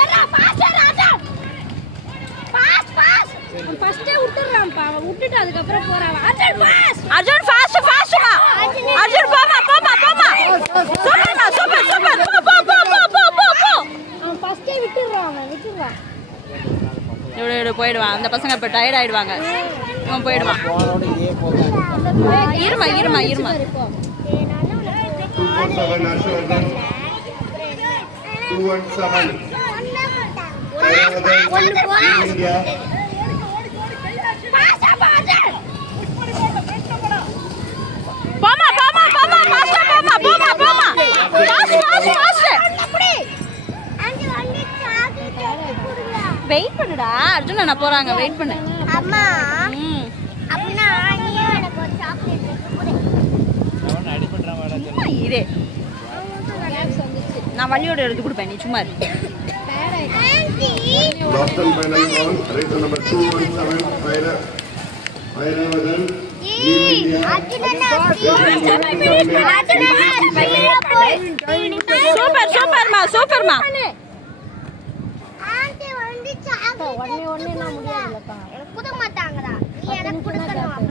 ஏடா பாஸ் ராஜா பாஸ் ஃபர்ஸ்டே விட்டுறான்ப்பா அவன் விட்டுட்டு அதுக்கு அப்புறம் போறான் அர்ஜுன் ஃபாஸ்ட் ஃபாஸ்ட்மா அர்ஜுன் போமா சூப்பர் போ அவன் ஃபர்ஸ்டே விட்டுறான் இவளோட போய்டுவான் அந்த பசங்க இப்ப டயர்ட் ஆயிடுவாங்க இவன் போய்டுவான் இருமா 2-1-7 வெயிட் பண்ணுடா அர்ஜுன் அண்ணா போறாங்க வெயிட் பண்ணு அம்மா அப்பனா நீ எனக்கு ஒரு சாக்லேட் கொடு நான் அடி பண்றேன் சும்மா இரு நான் வள்ளியோட எடுத்து கொடுப்பேன் நீ சும்மா இரு aunty last and final ball race number 2-1-7 Airavathan சூப்பர்மா ஆன்ட்டி வந்து சாக்லேட் ஒண்ணே நான் முடியாதுலப்பா எனக்கு குடுக்க மாட்டாங்கடா நீ எனக்கு குடுக்கணும்